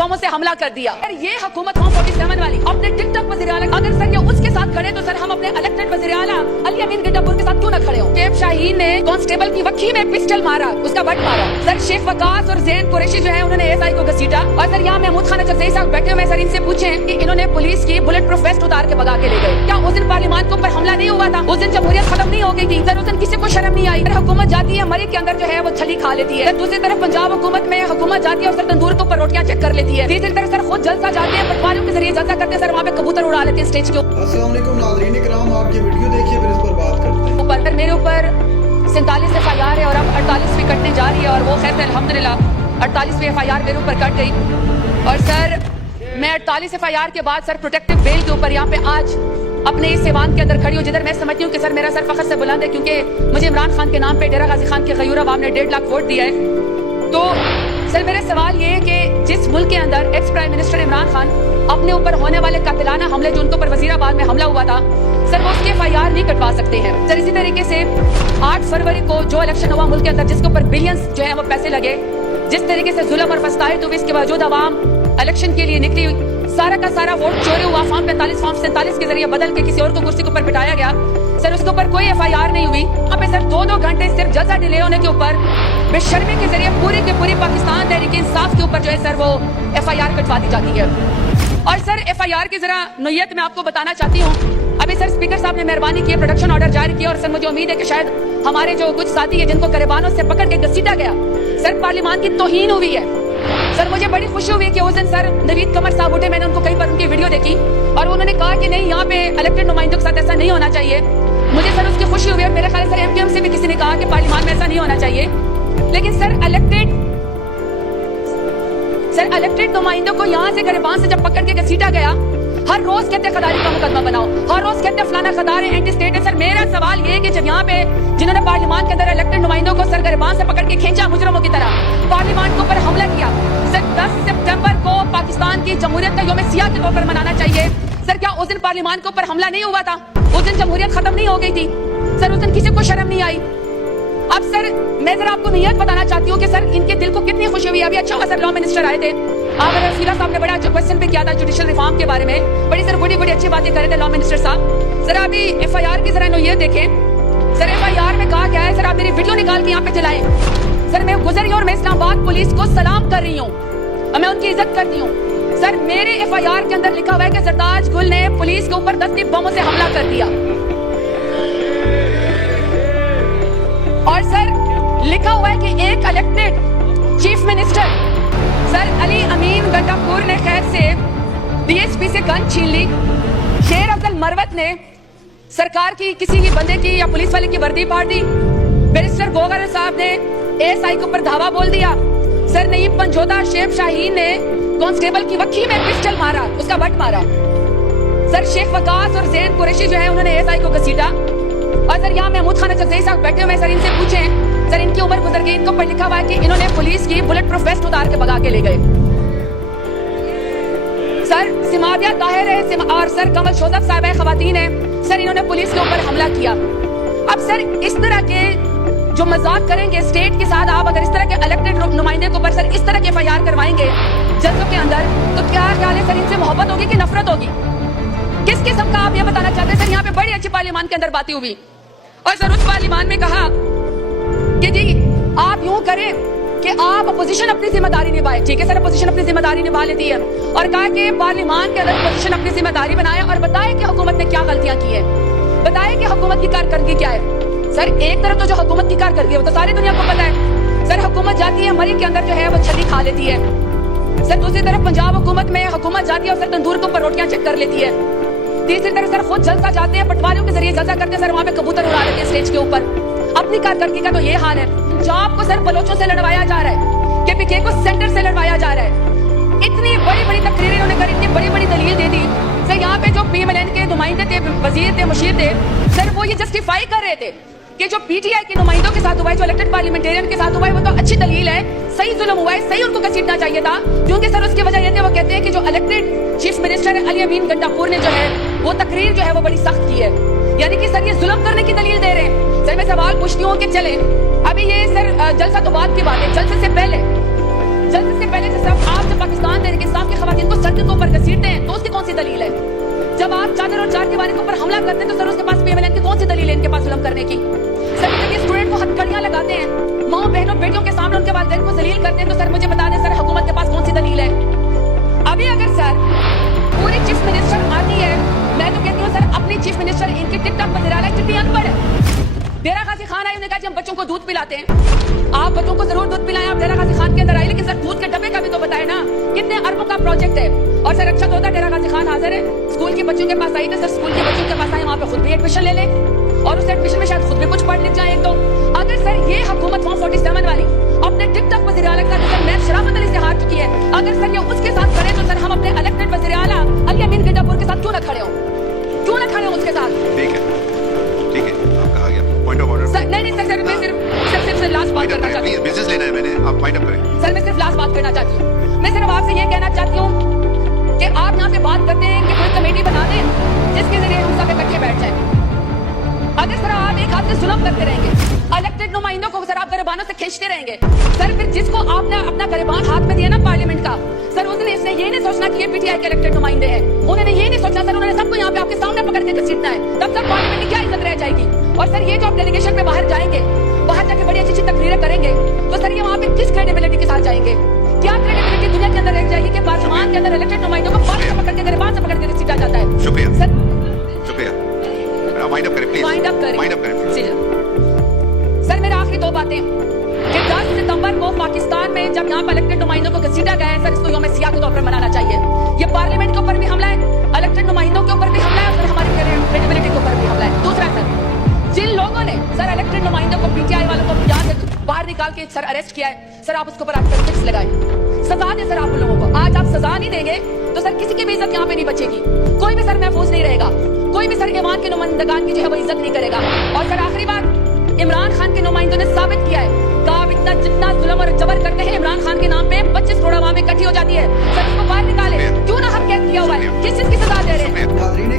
बमों से हमला कर दिया। सर ये हुकूमत 147 वाली अपने टिकटॉक वज़ीर आला, अगर सर ये उसके साथ खड़े तो सर हम अपने इलेक्टेड वज़ीर आला अली अमीन गंडापुर के साथ क्यों न खड़े हो? शेख शाहीन ने कांस्टेबल की वक्की में पिस्टल मारा, उसका बट मारा। सर शेख वकास और ज़ैन कुरैशी जो है उन्होंने एएसआई को घसीटा। और सर यहाँ महमूद खान चकज़ई साहब बैठे हुए, सर इनसे पूछें कि इन्होंने पुलिस की बुलेट प्रूफ वेस्ट उतार के भगा के ले गए। क्या उस दिन पार्लियामान के ऊपर हमला नहीं हुआ था? उस दिन जमहूरियत खत्म नहीं हो गई थी? सर उस दिन किसी को शर्म नहीं आई? हुकूमत जाती है मरी के अंदर जो है वो छली खा लेती है। दूसरी तरफ पंजाब हुकूमत में हुकूमत जाती है और सर तंदूर के ऊपर रोटियां चेक कर लेती है। तीसरी तरफ सर खुद जलसा जाते हैं, पटवारियों के जरिए जलसा करते हैं, सर वहाँ पे कबूतर उड़ा लेते हैं स्टेज के ऊपर। अस्सलाम वालेकुम नाज़रीन इकराम, आप ये वीडियो देखिए फिर इस पर बात करते हैं। ऊपर मेरे ऊपर 47 FIR है और अब 48वीं कटने जा रही है और वो खैर अल्हम्दुलिल्लाह 48वीं FIR मेरे ऊपर कट गई। और सर मैं 48 FIR के बाद सर प्रोटेक्टिव बेल के ऊपर यहाँ पे आज अपने इस सिवान के अंदर खड़ी हूँ, जिधर मैं समझती हूँ कि सर मेरा सर फखर से बुलंद है, क्योंकि मुझे इमरान खान के नाम पे डेरा गाजी खान के गयूर अवाम ने 1.5 लाख वोट दिया है। तो सर मेरा सवाल ये है कि जिस मुल्क के अंदर ex prime minister Imran Khan अपने ऊपर होने वाले कातिलाना हमले जो उनके ऊपर वजीराबाद में हमला हुआ था, सर वो उसके FIR नहीं कटवा सकते हैं। सर इसी तरीके से 8 फरवरी को जो इलेक्शन हुआ मुल्क के अंदर, जिसके ऊपर बिलियंस जो है वो पैसे लगे, जिस तरीके से जुल्म और फसाद हुई, इसके बावजूद अवाम इलेक्शन के लिए निकली, सारा का सारा वोट चोरी हुआ, फॉर्म 45 फॉर्म 47 के जरिए बदल के किसी और को कुर्सी के ऊपर बिठाया गया। सर उसके ऊपर कोई FIR नहीं हुई। यहाँ पे सर 2-2 घंटे सिर्फ जलसा डिले होने के ऊपर बेशर्मी के जरिए पूरी के पूरी पाकिस्तान तहरीक इंसाफ के ऊपर जो है सर वो FIR कटवा दी जाती है। और सर FIR की जरा नोयत मैं आपको बताना चाहती हूँ। अभी सर स्पीकर साहब ने मेहरबानी की, प्रोडक्शन ऑर्डर जारी किया और सर मुझे उम्मीद है कि शायद हमारे जो कुछ साथी है जिनको गरेबानों से पकड़ के घसीटा गया, सर पार्लियामान की तौहीन हुई है। सर मुझे बड़ी खुशी हुई कि उस दिन सर नवीद कमर साहब उठे, मैंने उनको कई बार उनकी वीडियो देखी और उन्होंने कहा कि नहीं यहाँ पे इलेक्टेड नुमाइंदों के साथ ऐसा नहीं होना चाहिए। मुझे सर उसकी खुशी हुई और मेरे ख्याल सर MQM से भी किसी ने कहा कि पार्लियामान में ऐसा नहीं होना चाहिए। लेकिन सर इलेक्टेड नुमाइंदों को यहाँ से गरेबान से जब पकड़ के घसीटा गया, हर रोज कहते हैं खदारी का मुकदमा बनाओ, हर रोज कहते हैं फलाना खदार है, एंटी स्टेट है। सर मेरा सवाल ये है कि जब यहाँ पे जिन्होंने पार्लियामान के अंदर इलेक्टेड नुमाइंदों को सर गरेबान से पकड़ के खींचा मुजरमों की तरह, पार्लियामान के ऊपर हमला किया, सर 10 सितंबर को पाकिस्तान की जमहूरियत का यौम सियाह के तौर पर मनाना चाहिए। सर क्या उस दिन पार्लियामान के ऊपर हमला नहीं हुआ था? उस दिन जमहूरियत खत्म नहीं हो गई थी? सर उस दिन किसी को शर्म नहीं आई? अब सर मैं जरा आपको नियत बताना चाहती हूँ कि सर इनके दिल को कितनी खुशी हुई। अभी अच्छा हुआ सर लॉ मिनिस्टर आए थे, आगर रसीला साहब ने बड़ा क्वेश्चन पे किया था जुडिशियल रिफॉर्म के बारे में, बड़ी सर बड़ी अच्छी बातें कर रहे थे लॉ मिनिस्टर साहब। सर अभी FIR की जरा ये देखें, सर FIR में कहा क्या है, सर आप मेरी वीडियो निकाल के यहाँ पे चलाएं। सर मैं गुजरी और मैं इस्लामाबाद पुलिस को सलाम कर रही हूँ और मैं उनकी इज्जत करती हूँ। सर मेरे FIR के अंदर लिखा हुआ है कि सरताज गुल ने पुलिस के ऊपर 10 बमों से हमला कर दिया और सर लिखा हुआ है कि एक elected chief minister sir Ali Amin Gandapur ने खैर से DSP से गन छीन ली। शेर अब्दुल मरवत ने सरकार की किसी भी बंदे की या पुलिस वाले की वर्दी फाड़ दी। बैरिस्टर गोगर साहब ने ASI के ऊपर धावा बोल दिया। सर नईब पंजोदा शेख शाहीन ने कांस्टेबल की वक्की में पिस्टल मारा, उसका बट मारा। सर शेख वकास और ज़ैन कुरैशी जो है उन्होंने ASI को घसीटा। और सर यहाँ महमूद खान चकज़ई साहब बैठे हुए, सर इनसे पूछें, सर इनकी उम्र गुजर गई, इनको पर लिखा हुआ है कि इन्होंने पुलिस की बुलेट प्रूफ वेस्ट उतार के भगा के ले गए। सर सिमादिया ताहिर है और सर कमल शोजब साहब है, खवातीन है, सर इन्होंने पुलिस के ऊपर हमला किया। अब सर इस तरह के जो मजाक करेंगे स्टेट के साथ, आप अगर इस तरह के इलेक्टेड नुमाइंदे के ऊपर सर इस तरह के FIR करवाएंगे जल्सों के अंदर, तो क्या ख्याल है सर इनसे मोहब्बत होगी कि नफरत होगी? किस किस्म का आप ये बताना चाहते हैं? सर यहाँ पे बड़ी अच्छी पार्लियामान के अंदर बातें हुई और सर उस पार्लियामान में कहा कि जी आप यूं करें कि आप अपोजिशन अपनी जिम्मेदारी निभाए। ठीक है सर, अपोजिशन अपनी जिम्मेदारी निभा लेती है और कहा कि पार्लियामान के अंदर अपोजिशन अपनी जिम्मेदारी बनाए और बताए कि हुकूमत ने क्या गलतियां की है, बताए कि हुकूमत की कारकर्दगी क्या है। सर एक तरफ तो जो हुकूमत की कारकर्दगी है वो तो सारी दुनिया को पता है। सर हुकूमत जाती है मरी के अंदर जो है वो छली खा लेती है। सर दूसरी तरफ पंजाब हुकूमत में हुकूमत जाती है और सर तंदूर के ऊपर रोटियां चेक कर लेती है। तीसरी तरफ सर खुद जलसा जाते हैं, पटवारियों के जरिए जलसा करते हैं, सर वहाँ पे कबूतर उड़ा लेते हैं स्टेज के ऊपर। अपनी कारकर्दगी का तो ये हाल है। पंजाब को सर बलोचों से लड़वाया जा रहा है, KPK को सेंटर से लड़वाया जा रहा है। इतनी बड़ी तकरीरें उन्होंने करी, इतनी बड़ी दलील दे दी। सर यहाँ पे जो PMLN के नुमाइंदे थे, वजीर थे, मुशीर थे, सर वो ये जस्टिफाई कर रहे थे कि जो PTI के नुमाइंदों के साथ हुआ है, जो इलेक्टेड पार्लियामेंटेरियन के साथ हुआ है, वो तो अच्छी दलील है, सही जुल्म हुआ है, सही उनको घसीटना चाहिए था। क्योंकि सर उसकी वजह ये थी, वो कहते हैं कि जो इलेक्टेड चीफ मिनिस्टर है अली अमीन गंडापुर ने जो है वो तकरीर जो है वो बड़ी सख्त की है, यानी कि सर ये जुल्म करने की दलील दे रहे हैं। सर मैं सवाल पूछती हूँ कि चले अभी ये सर जलसा तो बाद की बात है, जलसे से पहले जल्द से पहले आप जब पाकिस्तान तहरीक इंसाफ की खवातीन को सर के ऊपर घसीटते हैं तो उसकी कौन सी दलील है? जब आप चादर और चार दीवारी के ऊपर हमला करते हैं तो सर उसके पास PMLN की कौन सी दलील है इनके पास जुल्म करने की? सर जब ये स्टूडेंट को हथकड़ियां लगाते हैं, माँ बहनों बेटियों के सामने उनके वालिदैन को जलील करते हैं, तो सर मुझे बता दें सर हुकूमत के पास कौन सी दलील है? अभी अगर सर पूरी चीफ मिनिस्टर आती है, मैं तो कहती हूँ सर अपनी चीफ मिनिस्टर इनकी टिकटॉक पर निराला चिट्ठी अनपढ़ है। डेरा गाजी खान आई, उन्होंने कहा कि हम बच्चों को दूध पिलाते हैं। आप बच्चों को जरूर दूध पिलाएं, आप डेरा गाजी खान के अंदर आए, लेकिन सर दूध के डब्बे का भी तो बताए ना, कितने अरबों का प्रोजेक्ट है। और सर अच्छा तो होता डेरा गाजी खान हाजिर है, स्कूल के बच्चों के पास आई तो सर स्कूल के बच्चों के पास आए, वहाँ पे खुद भी एडमिशन ले ले और उस एडमिशन में शायद खुद भी कुछ पढ़ लिख जाए। तो अगर सर ये हुकूमत फॉर्म 47 वाली अपने टिकटॉक वज़ीर आला के साथ मैं शराफत अली से हार चुकी है, अगर सर ये उसके साथ खड़े तो सर हम अपने इलेक्टेड वज़ीर आला अली अमीन गंडापुर के साथ क्यों ना खड़े हो? क्यों ना खड़े हो उसके साथ? ठीक है, आपका आ गया पॉइंट ऑफ ऑर्डर। सर नहीं सर मैं सिर्फ लास्ट बात करना चाहती हूँ। बिजनेस लेना है मैंने, आप वाइंड अप करें। सर मैं सिर्फ लास्ट बात करना चाहती हूँ। मैं सिर्फ आपसे ये कहना चाहती हूँ कि आप यहाँ पे बात करते हैं कि कोई कमेटी बना दें जिसके जरिए हम सब इकट्ठे बैठ जाएं। अगर सर आप एक हाथ से जुल्म करते रहेंगे, इलेक्टेड नुमाइंदों को सर आप गिरबानों से खींचते रहेंगे, सर फिर जिसको आपने अपना गिरबान हाथ में दिया ना पार्लियामेंट का, सर उसने इसने ये नहीं सोचना कि ये PTI के इलेक्टेड नुमाइंदे हैं, उन्होंने ये नहीं सोचना सर, उन्होंने सबको यहाँ पे आपके सामने पकड़ के घसीटना है, तब तक पार्लियामेंट की क्या इज्जत रह जाएगी? और सर ये जो आप डेलीगेशन पे बाहर जाएंगे, बाहर जाके बड़ी अच्छी तकरीरें करेंगे, तो सर ये वहाँ पे किस क्रेडिबिलिटी के साथ जाएंगे? क्या क्रेडिबिलिटी दुनिया के अंदर रह जाएगी कि पार्लियामेंट के अंदर इलेक्टेड नुमाइंदों को बात से पकड़ के गिरबान से पकड़ के घसीटा जाता है? शुक्रिया सर वाइंड अप करें प्लीज। वाइंड अप करें। प्लीज। सर मेरा आखिरी दो बातें कि 10 सितंबर को पाकिस्तान में जब यहाँ पर इलेक्टेड नुमाइंदों को घसीटा गया है, सर इसको यौम सियाह के तौर पर मनाना चाहिए। ये पार्लियामेंट के ऊपर भी हमला है, इलेक्टेड नुमाइंदों के ऊपर भी हमला है, और हमारी क्रेडिबिलिटी के ऊपर भी हमला है। दूसरा सर जिन लोगों ने सर इलेक्टेड नुमाइंदों को PTI वालों को यहाँ से बाहर निकाल के सर अरेस्ट किया है, सर आप उसके ऊपर आप फिक्स लगाए, सजा दें सर आप लोगों को। आज आप सजा नहीं देंगे तो सर किसी की भी इज्जत यहाँ पे नहीं बचेगी, कोई भी सर महफूज नहीं रहेगा, कोई भी सर ईवान के नुमाइंदगान की जो है वो इज्जत नहीं करेगा। और सर आखिरी बात, इमरान खान के नुमाइंदों ने साबित किया है कि आप इतना जितना जुल्म और जबर करते हैं इमरान खान के नाम पे 25 करोड़ आवाम इकट्ठी हो जाती है, सर इसको बाहर निकाले, क्यों ना हम कैद किया हुआ है, किस चीज की सजा दे रहे हैं? नाज़रीन